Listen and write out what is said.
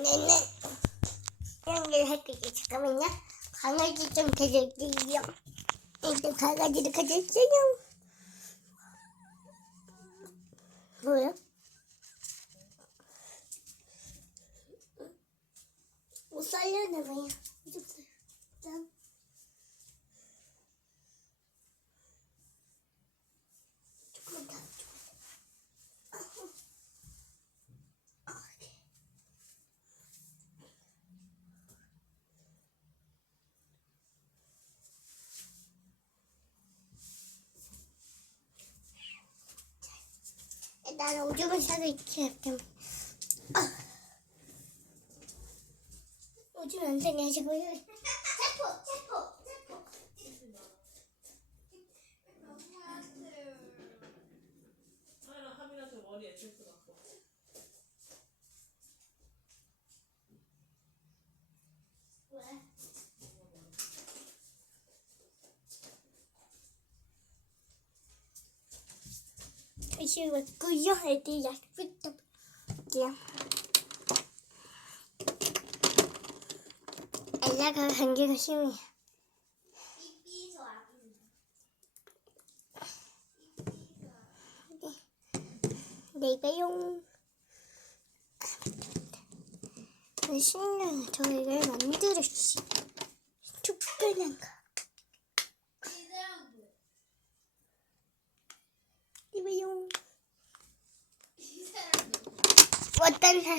이번에는 연기를 할 거예요. 잠깐만요. 강아지 좀 가져올게요. 일단 강아지를 가져올게요. 뭐야? 못 살려나 봐요. 짠. 나는 오줌을 싸고 있지 좀. 아. 오줌 안 되냐 지금. 체포 체포 체포. 하나 하민한테 머리에 칠수 났어. 왜? 애들 약부터 볼게요. 엘라가 감기가 심해요. 네, 이거용. 신나요. 저 이걸 만들었어. 특별한 거. 이거용. 어떤 사람?